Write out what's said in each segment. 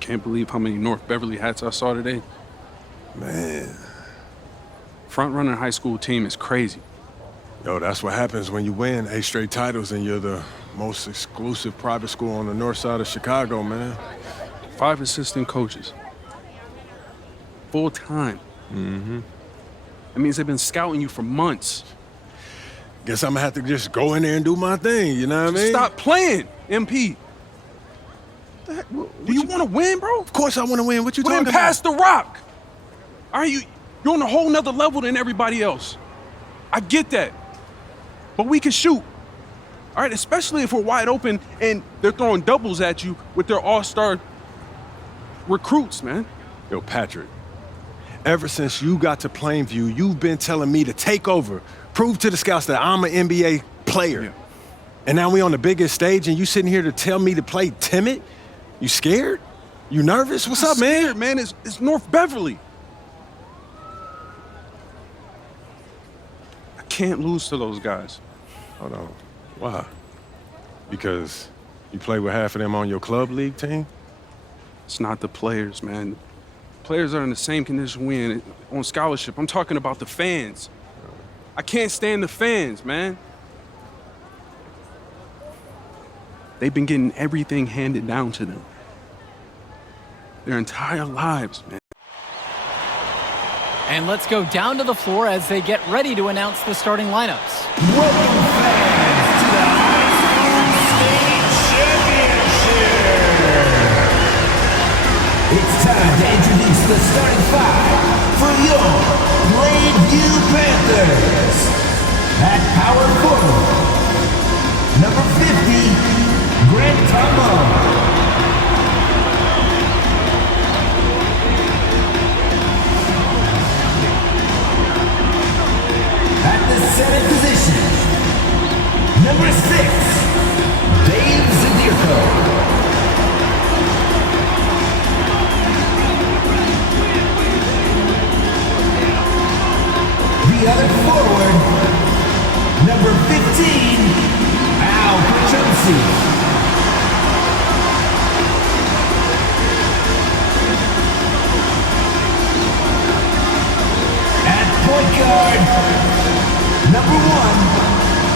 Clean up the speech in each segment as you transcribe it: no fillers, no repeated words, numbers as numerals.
Can't believe how many North Beverly hats I saw today. Man. Front-runner high school team is crazy. Yo, that's what happens when you win 8 straight titles and you're the most exclusive private school on the north side of Chicago, man. 5 assistant coaches. Full time. Mm-hmm. That means they've been scouting you for months. Guess I'm gonna have to just go in there and do my thing, you know what I mean? Stop playing, MP. Do you want to win, bro? Of course I want to win. What you talking about? Pass the rock. All right, you're on a whole nother level than everybody else. I get that. But we can shoot. All right, especially if we're wide open and they're throwing doubles at you with their all-star recruits, man. Yo, Patrick, ever since you got to Plainview, you've been telling me to take over, prove to the scouts that I'm an NBA player. Yeah. And now we on the biggest stage and you sitting here to tell me to play timid? You scared? You nervous? What's up, man? Scared, man. It's North Beverly. I can't lose to those guys. Hold on. Why? Because you play with half of them on your club league team? It's not the players, man. Players are in the same condition we in on scholarship. I'm talking about the fans. I can't stand the fans, man. They've been getting everything handed down to them their entire lives, man. And let's go down to the floor as they get ready to announce the starting lineups. Welcome, fans, to the High School State Championship. It's time to introduce the starting 5 for your Plainview Panthers. At power forward, number 50, Grant Tombo. At the center position, number 6, Dave Zadirko. The other forward, number 15, Al Pachumsi. At point guard, number 1,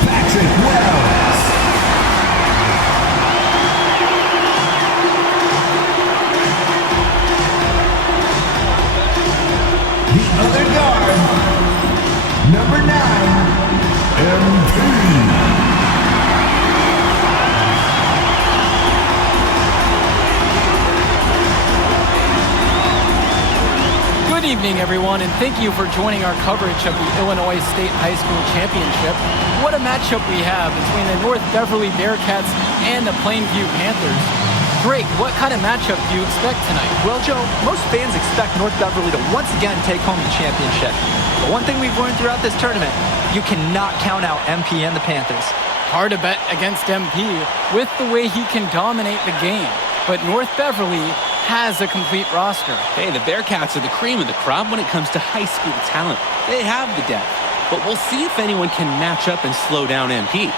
Patrick Wells. The other guard, number 9, MP. Good evening, everyone, and thank you for joining our coverage of the Illinois State High School Championship. What a matchup we have between the North Beverly Bearcats and the Plainview Panthers. Greg, what kind of matchup do you expect tonight? Well, Joe, most fans expect North Beverly to once again take home the championship. But one thing we've learned throughout this tournament, you cannot count out MP and the Panthers. Hard to bet against MP with the way he can dominate the game. But North Beverly has a complete roster. Hey, the Bearcats are the cream of the crop when it comes to high school talent. They have the depth, but we'll see if anyone can match up and slow down MP.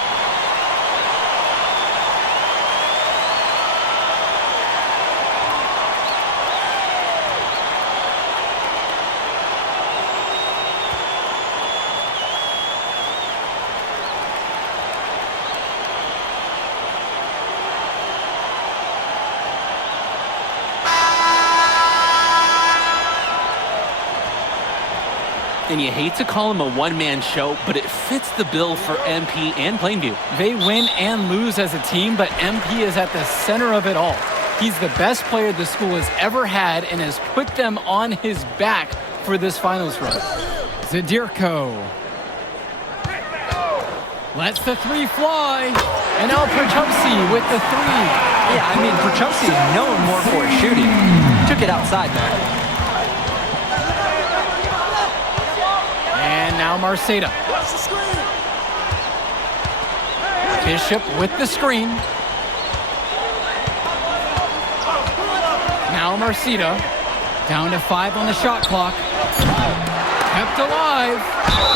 And you hate to call him a one-man show, but it fits the bill for MP and Plainview. They win and lose as a team, but MP is at the center of it all. He's the best player the school has ever had and has put them on his back for this finals run. Zadirko lets the 3 fly, and now Perchumsi with the 3. Yeah, I mean, Perchumsi is known more for his shooting. Took it outside there. And now Marceda. Bishop with the screen. Now Marceda. Down to 5 on the shot clock. Kept alive.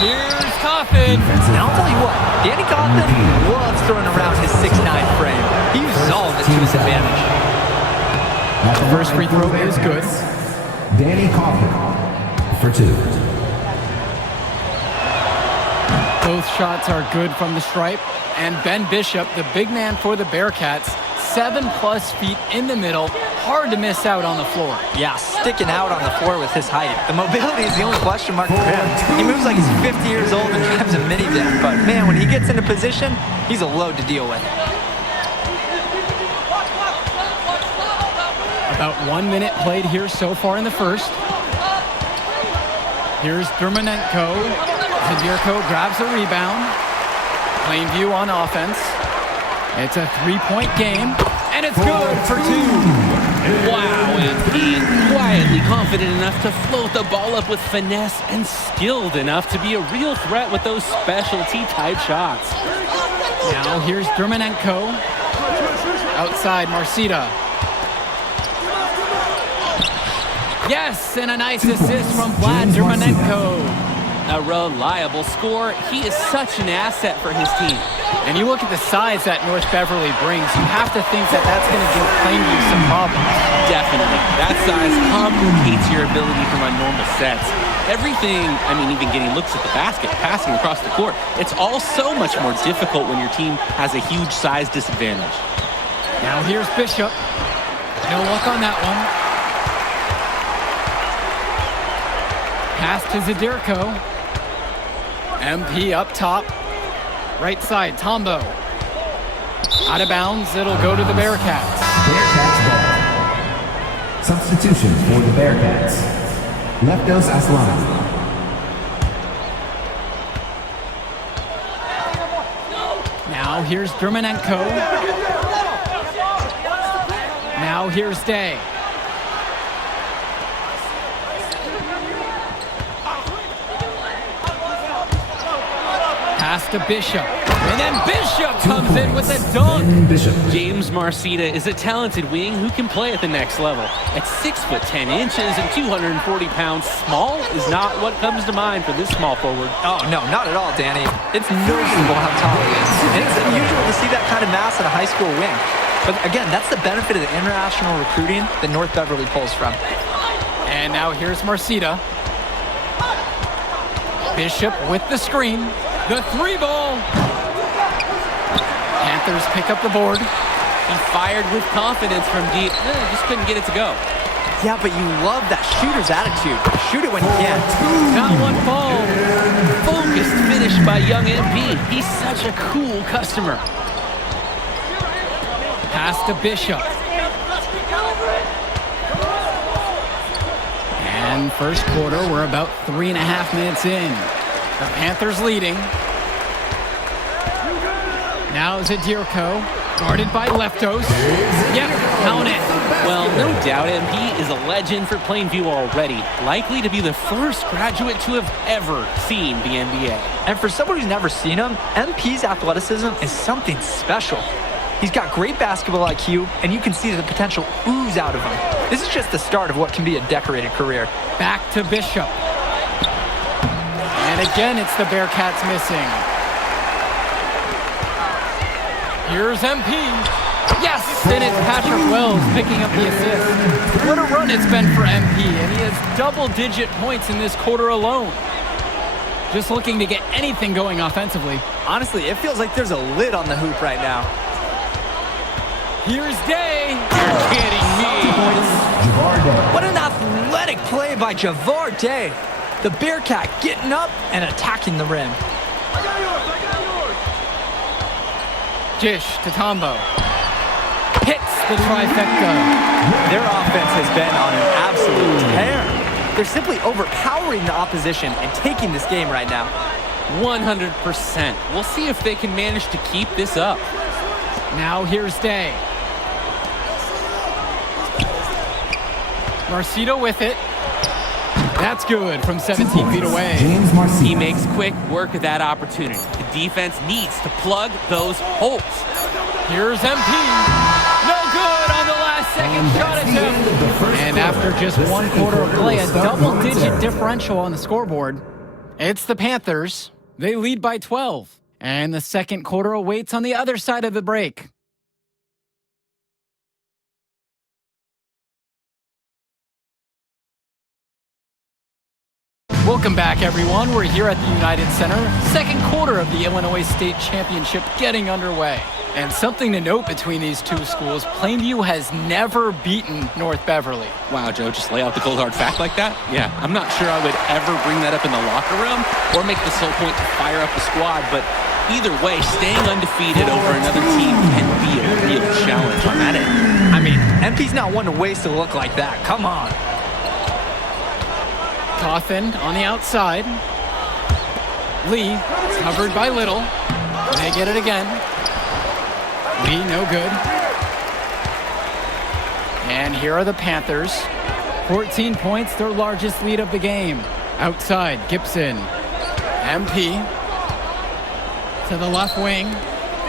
Here's Coffin. And I'll tell you what, Danny Coffin loves throwing around his 6'9" frame. He uses all of it to his advantage. First free throw is good. Danny Kaufman for 2. Both shots are good from the stripe. And Ben Bishop, the big man for the Bearcats, 7+ feet in the middle. Hard to miss out on the floor. Yeah, sticking out on the floor with his height. The mobility is the only question mark for him. He moves like he's 50 years old and drives a minivan. But man, when he gets into position, he's a load to deal with. About 1 minute played here so far in the first. Here's Dermonenko. Zadirko grabs a rebound. Plainview on offense. It's a 3-point game, and it's good for 2. Wow, MP quietly confident enough to float the ball up with finesse and skilled enough to be a real threat with those specialty type shots. Now here's Dermonenko. Outside Marcita. Yes, and a nice assist from Vlad Dermonenko. A reliable scorer. He is such an asset for his team. And you look at the size that North Beverly brings, you have to think that that's going to give Plainview some problems. Definitely. That size complicates your ability to run normal sets. Everything, I mean, even getting looks at the basket, passing across the court, it's all so much more difficult when your team has a huge size disadvantage. Now here's Bishop. No luck on that one. Pass to Zadirko. MP up top. Right side, Tombo. Out of bounds, it'll go to the Bearcats. Bearcats ball. Substitution for the Bearcats. Leftos Aslan. Now here's Dermonenko. Now here's Day. Pass to Bishop. And then Bishop comes in with a dunk. Bishop. James Marcita is a talented wing who can play at the next level. At 6'10" and 240 pounds, small is not what comes to mind for this small forward. Oh, no, not at all, Danny. It's noticeable how tall he is. And it's unusual to see that kind of mass in a high school wing. But again, that's the benefit of the international recruiting that North Beverly pulls from. And now here's Marcita. Bishop with the screen. The 3-ball. Panthers pick up the board. He fired with confidence from deep. Just couldn't get it to go. Yeah, but you love that shooter's attitude. Shoot it when you can. Not one fall. Focused finish by young MP. He's such a cool customer. Pass to Bishop. And first quarter, we're about 3.5 minutes in. The Panthers leading. Now Zadirko, guarded by Leftos. Yep, count it. Well, no doubt MP is a legend for Plainview already. Likely to be the first graduate to have ever seen the NBA. And for someone who's never seen him, MP's athleticism is something special. He's got great basketball IQ, and you can see the potential ooze out of him. This is just the start of what can be a decorated career. Back to Bishop. And again, it's the Bearcats missing. Here's MP. Yes, and it's Patrick Wells picking up the assist. What a run it's been for MP, and he has double-digit points in this quarter alone. Just looking to get anything going offensively. Honestly, it feels like there's a lid on the hoop right now. Here's Day. You're kidding me. What an athletic play by Javar Day. The Bearcat getting up and attacking the rim. Dish to Tombo. Hits the trifecta. Their offense has been on an absolute tear. They're simply overpowering the opposition and taking this game right now. 100%. We'll see if they can manage to keep this up. Now here's Day. Marcito with it. That's good from 17 feet away. He makes quick work of that opportunity. The defense needs to plug those holes. Here's MP. No good on the last second shot attempt. And after just one quarter of play, a double-digit differential on the scoreboard. It's the Panthers. They lead by 12. And the second quarter awaits on the other side of the break. Welcome back, everyone. We're here at the United Center. Second quarter of the Illinois State Championship getting underway. And something to note between these two schools, Plainview has never beaten North Beverly. Wow, Joe, just lay out the cold hard fact like that? Yeah, I'm not sure I would ever bring that up in the locker room or make the sole point to fire up the squad, but either way, staying undefeated over another team can be a real challenge on that end. I mean, MP's not one to waste a look like that. Come on. Cawthon on the outside. Lee, covered by Little. They get it again. Lee, no good. And here are the Panthers. 14 points, their largest lead of the game. Outside, Gibson. MP. To the left wing.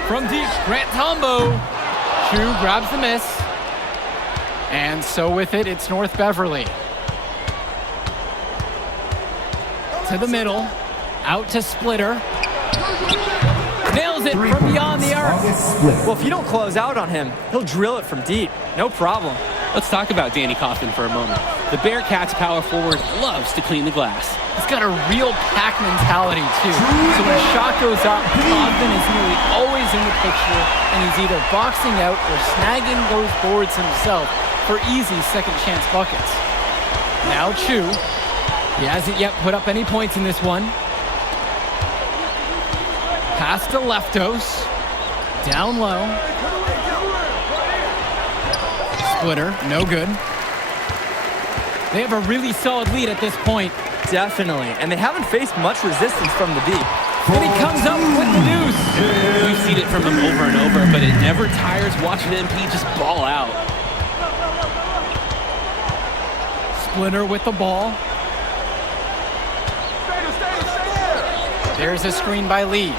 From deep, Grant Tombo. Chu grabs the miss. And so with it, it's North Beverly. To the middle. Out to Splitter. Nails it from beyond the arc. Well, if you don't close out on him, he'll drill it from deep. No problem. Let's talk about Danny Cawthon for a moment. The Bearcats power forward loves to clean the glass. He's got a real pack mentality, too. So when a shot goes up, Cawthon is nearly always in the picture, and he's either boxing out or snagging those boards himself for easy second chance buckets. Now Chu. He hasn't yet put up any points in this one. Pass to Leftos. Down low. Splitter, no good. They have a really solid lead at this point. Definitely. And they haven't faced much resistance from the deep. And he comes up with the deuce. We've seen it from him over and over, but it never tires watching MP just ball out. Splitter with the ball. There's a screen by Lee.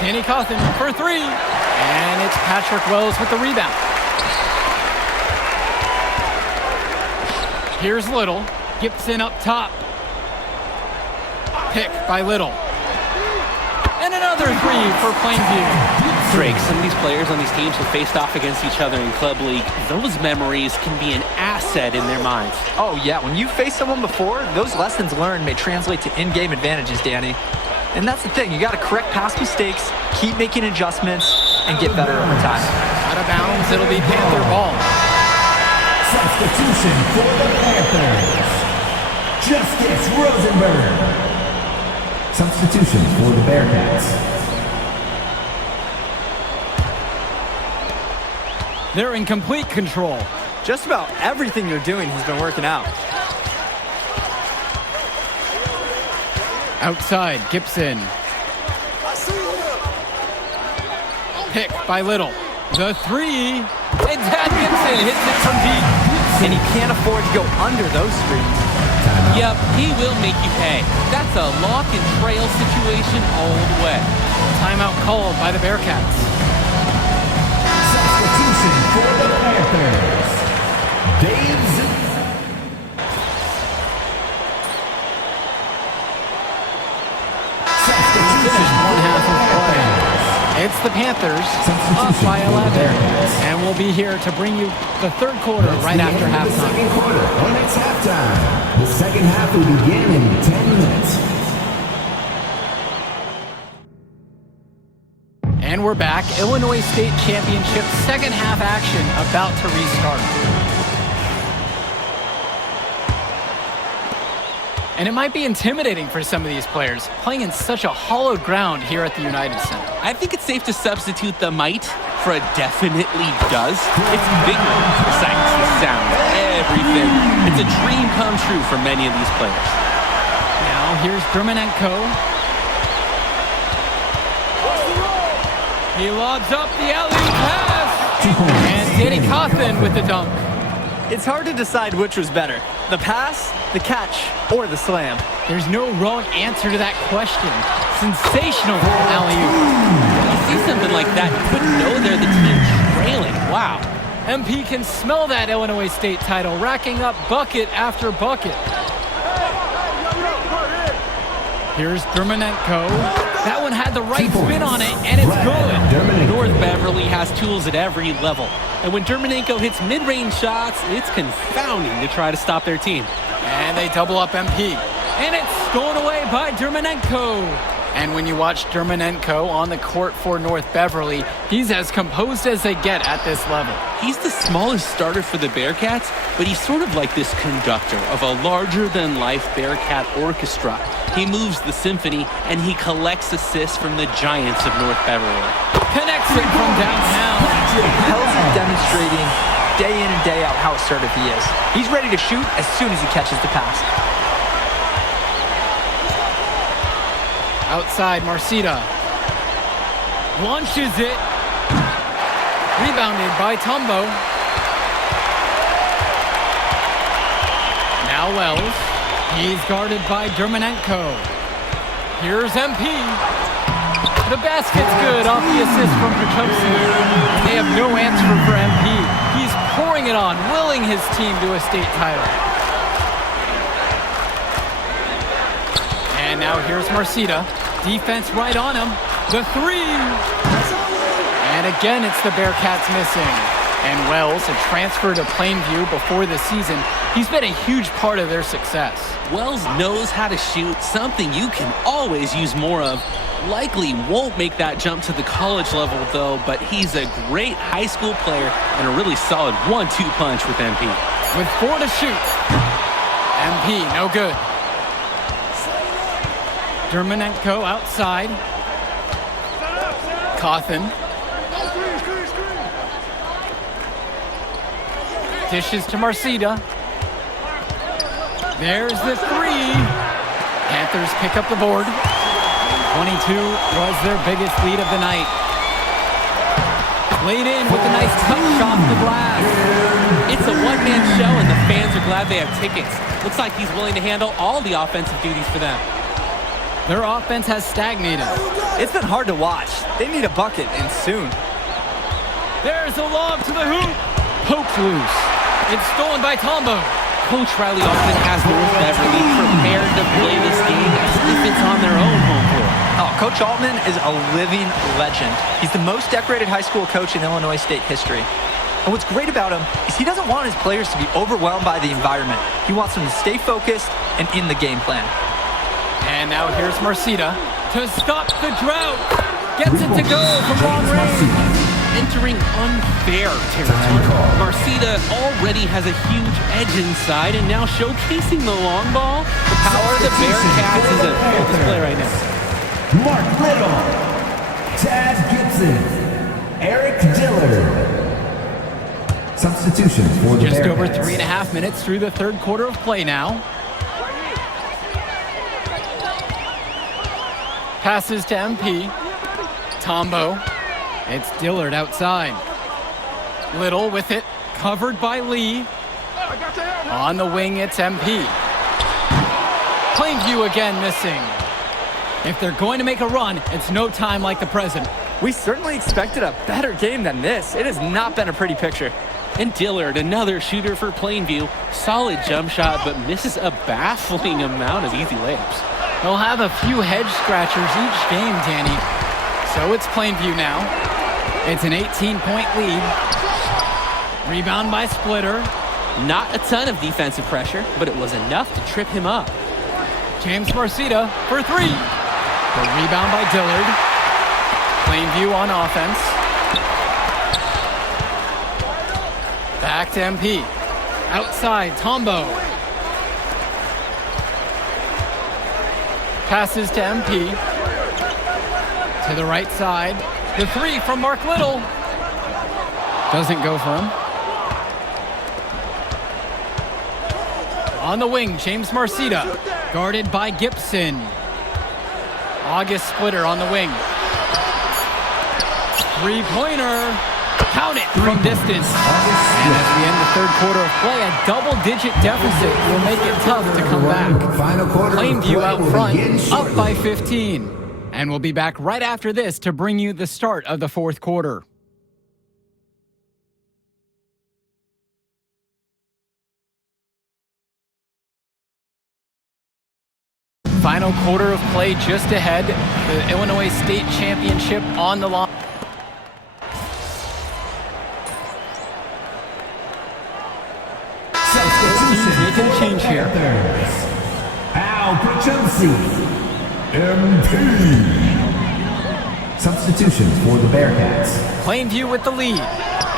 Danny Cawthon for three. And it's Patrick Wells with the rebound. Here's Little. Gibson up top. Pick by Little. And another three for Plainview. Drake, some of these players on these teams have faced off against each other in Club League. Those memories can be an asset in their minds. Oh, yeah. When you faced someone before, those lessons learned may translate to in-game advantages, Danny. And that's the thing. You got to correct past mistakes, keep making adjustments, and get better over time. Out of bounds, it'll be Panther ball. Substitution for the Panthers. Justice Rosenberg. Substitution for the Bearcats. They're in complete control. Just about everything you're doing has been working out. Outside, Gibson. Pick by Little. The three. And Tad Gibson hits it from deep. And he can't afford to go under those screens. Yep, he will make you pay. That's a lock and trail situation all the way. Timeout called by the Bearcats. Substitution for the Panthers. Dave Zip. One half of play. It's the Panthers up by 11. And we'll be here to bring you the third quarter right after halftime. The second quarter, and it's halftime. The second half will begin in 10 minutes. And we're back. Illinois State Championship second half action about to restart. And it might be intimidating for some of these players, playing in such a hollowed ground here at the United Center. I think it's safe to substitute the might for a definitely does. It's bigger, the sights, the sounds, everything. It's a dream come true for many of these players. Now here's Dermanenko. He lobs up the alley pass. And Danny Cawthon with the dunk. It's hard to decide which was better, the pass, the catch, or the slam. There's no wrong answer to that question. Sensational alley-oop. You see something like that, you wouldn't know they're the team trailing. Wow. MP can smell that Illinois State title, racking up bucket after bucket. Here's Dermanenko. That one had the right spin on it, and it's good. North Beverly has tools at every level. And when Dermanenko hits mid-range shots, it's confounding to try to stop their team. And they double up MP. And it's stolen away by Dermonenko. And when you watch Dermonenko on the court for North Beverly, he's as composed as they get at this level. He's the smallest starter for the Bearcats, but he's sort of like this conductor of a larger-than-life Bearcat orchestra. He moves the symphony, and he collects assists from the giants of North Beverly. Connects it from downtown. Pels is demonstrating day in and day out how assertive he is. He's ready to shoot as soon as he catches the pass. Outside, Marcita launches it. Rebounded by Tombo. Now Wells. He's guarded by Dermonenko. Here's MP. The basket's good off the assist from Pachowski. They have no answer for MP. He's pouring it on, willing his team to a state title. And now here's Marcita. Defense right on him. The three. And again, it's the Bearcats missing. And Wells, a transfer to Plainview before the season, he's been a huge part of their success. Wells knows how to shoot, something you can always use more of. Likely won't make that jump to the college level, though, but he's a great high school player and a really solid 1-2 punch with MP. With 4 to shoot. MP, no good. Dermonenko outside. Cawthon. Dishes to Marcita. There's the three. Panthers pick up the board. 22 was their biggest lead of the night. Laid in with a nice touch off the glass. It's a one-man show, and the fans are glad they have tickets. Looks like he's willing to handle all the offensive duties for them. Their offense has stagnated. It's been hard to watch. They need a bucket, and soon. There's a lob to the hoop. Poked loose. It's stolen by Tombo. Coach Riley often has North Beverly prepared to play this game as if it's on their own home floor. Oh, Coach Altman is a living legend. He's the most decorated high school coach in Illinois state history. And what's great about him is he doesn't want his players to be overwhelmed by the environment. He wants them to stay focused and in the game plan. And now here's Marcita to stop the drought. Gets it to go from long range. Entering unfair territory. Marcita already has a huge edge inside, and now showcasing the long ball. The power of the Bearcats is a full display right now. Mark Little, Tad Gibson, Eric Dillard. Substitution for the Just Bearcats. over 3.5 minutes through the third quarter of play now. Passes to MP. Tombo. It's Dillard outside. Little with it. Covered by Lee. On the wing, it's MP. Plainview again missing. If they're going to make a run, it's no time like the present. We certainly expected a better game than this. It has not been a pretty picture. And Dillard, another shooter for Plainview. Solid jump shot, but misses a baffling amount of easy layups. They'll have a few head scratchers each game, Danny. So it's Plainview now. It's an 18-point lead. Rebound by Splitter. Not a ton of defensive pressure, but it was enough to trip him up. James Marcita for three. The rebound by Dillard. Plainview on offense. Back to MP. Outside, Tombo. Passes to MP. To the right side. The three from Mark Little. Doesn't go for him. On the wing, James Marcita. Guarded by Gibson. August Splitter on the wing. Three-pointer. Count it from distance. And as we end the third quarter of play, a double-digit deficit will make it tough to come back. Plainview out front, up by 15. And we'll be back right after this to bring you the start of the fourth quarter. Final quarter of play just ahead. The Illinois State Championship on the line. Substitution Making a change here. Al Alpachumsea, MP. Substitutions for the Bearcats. Plainview with the lead.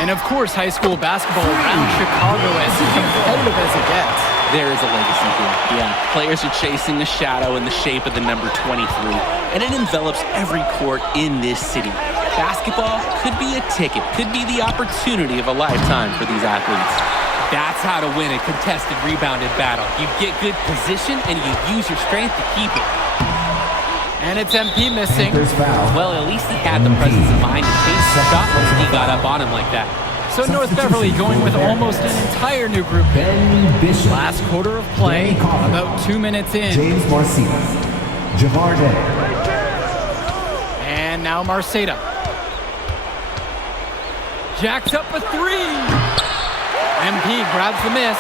And of course, high school basketball around Chicago as competitive as it gets. There is a legacy here. Yeah, players are chasing a shadow in the shape of the number 23, and it envelops every court in this city. Basketball could be a ticket, could be the opportunity of a lifetime for these athletes. That's how to win a contested rebounded battle. You get good position and you use your strength to keep it. And it's MP missing. Panthers foul. Well, at least he had the presence of mind to chase the shot once he got up on him like that. So North Beverly going with almost an entire new group here. Ben Bishop. Last quarter of play, about 2 minutes in. James Marcita. Javarde. And now Marceta. Jacks up a three. MP grabs the miss.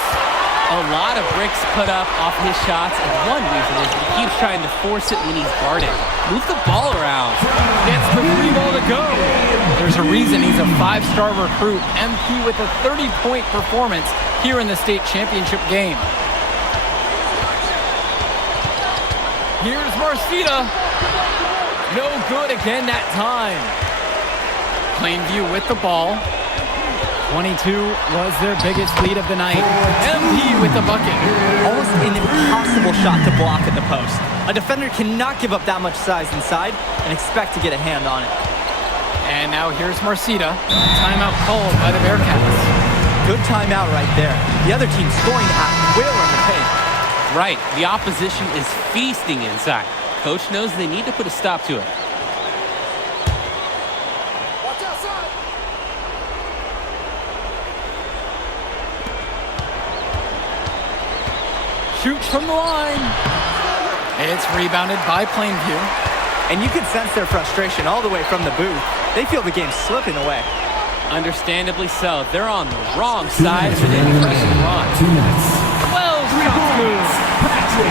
A lot of bricks put up off his shots, and one reason is he keeps trying to force it when he's guarded. Move the ball around. Gets the free ball to go. There's a reason he's a five-star recruit. MP with a 30-point performance here in the state championship game. Here's Marceta. No good again that time. Plainview with the ball. 22 was their biggest lead of the night. MP with the bucket. Almost an impossible shot to block at the post. A defender cannot give up that much size inside and expect to get a hand on it. And now here's Marceta. Timeout called by the Bearcats. Good timeout right there. The other team scoring at will in the paint. Right, the opposition is feasting inside. Coach knows they need to put a stop to it. Shoots from the line. It's rebounded by Plainview. And you can sense their frustration all the way from the booth. They feel the game slipping away. Understandably so. They're on the wrong side for the impressive run. 2 minutes. 12 shots move.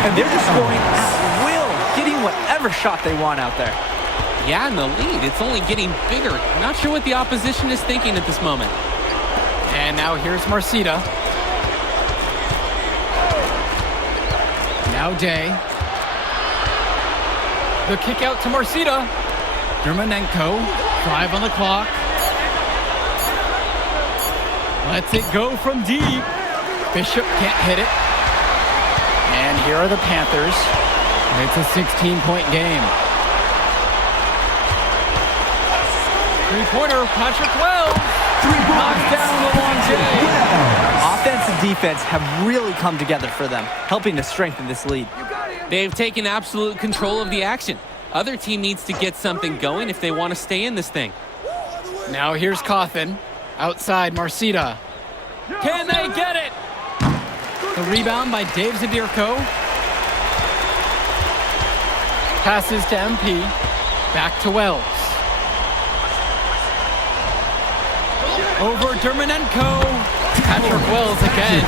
And they're just scoring at will, getting whatever shot they want out there. Yeah, in the lead. It's only getting bigger. Not sure what the opposition is thinking at this moment. And now here's Marceta. Now Day. The kick out to Marceta. Dermanenko. Drive on the clock. Lets it go from deep. Bishop can't hit it. And here are the Panthers. It's a 16-point game. Three-pointer, Patrick Wells. Knocks down the long J. Offense and defense have really come together for them, helping to strengthen this lead. They've taken absolute control of the action. Other team needs to get something going if they want to stay in this thing. Now here's Cawthon. Outside Marceta. Can they get it? The rebound by Dave Zadirko. Passes to MP. Back to Wells. Over Dermanenko. Patrick Wells again.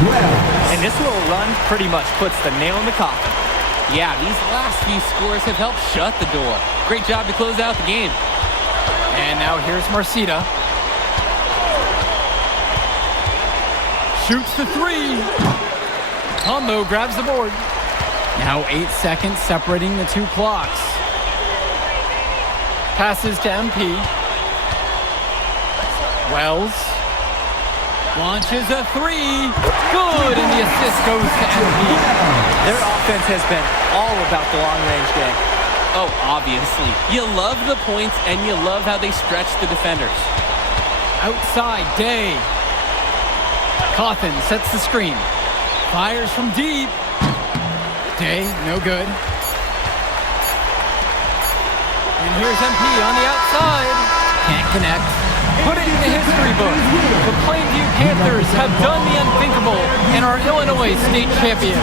And this little run pretty much puts the nail in the coffin. Yeah, these last few scores have helped shut the door. Great job to close out the game. And now here's Marceta. Shoots the three. Combo grabs the board. Now 8 seconds separating the two clocks. Passes to MP. Wells. Launches a three. Good, and the assist goes to MP. Their offense has been all about the long-range game. Oh, obviously. You love the points, and you love how they stretch the defenders. Outside, Day. Cawthon sets the screen. Fires from deep. Day, no good. And here's MP on the outside. Can't connect. Put it in the history book. The Plainview Panthers have done the unthinkable and are Illinois state champions.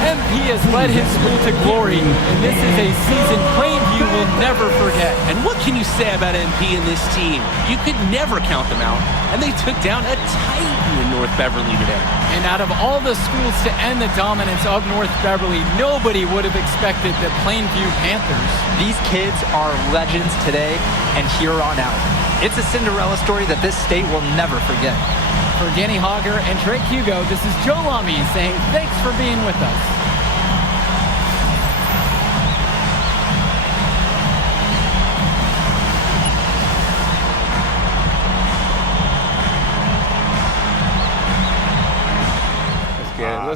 MP has led his school to glory, and this is a season Plainview will never forget. And what can you say about MP and this team? You could never count them out, and they took down a titan in North Beverly today. And out of all the schools to end the dominance of North Beverly, nobody would have expected the Plainview Panthers. These kids are legends today and here on out. It's a Cinderella story that this state will never forget. For Danny Hogger and Drake Hugo, this is Joe Lamy saying thanks for being with us.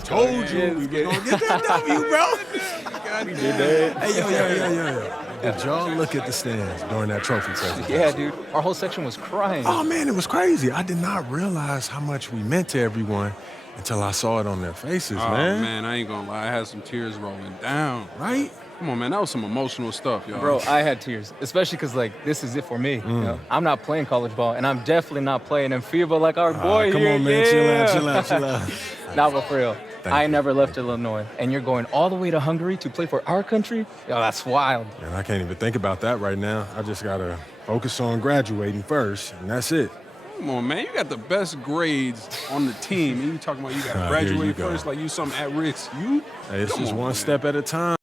told you we were going to get that W, bro. We did that. Hey, yo. Did y'all look at the stands during that trophy presentation? Yeah, dude. Our whole section was crying. Oh, man, it was crazy. I did not realize how much we meant to everyone until I saw it on their faces, Oh, man. man, I ain't gonna lie. I had some tears rolling down. Right? Come on, man. That was some emotional stuff, y'all. Bro, I had tears, especially because, like, this is it for me. You know? I'm not playing college ball, and I'm definitely not playing in FIBA like our boy come here. on, man. Yeah. Chill out. Nah, but for real. I you. never left Illinois, and you're going all the way to Hungary to play for our country? Yo, that's wild. And I can't even think about that right now. I just got to focus on graduating first, and that's it. Come on, man. You got the best grades on the team. And you talking about you got to Here graduate you go. first like you something at risk. You? Hey, it's Come just on, one man. step at a time.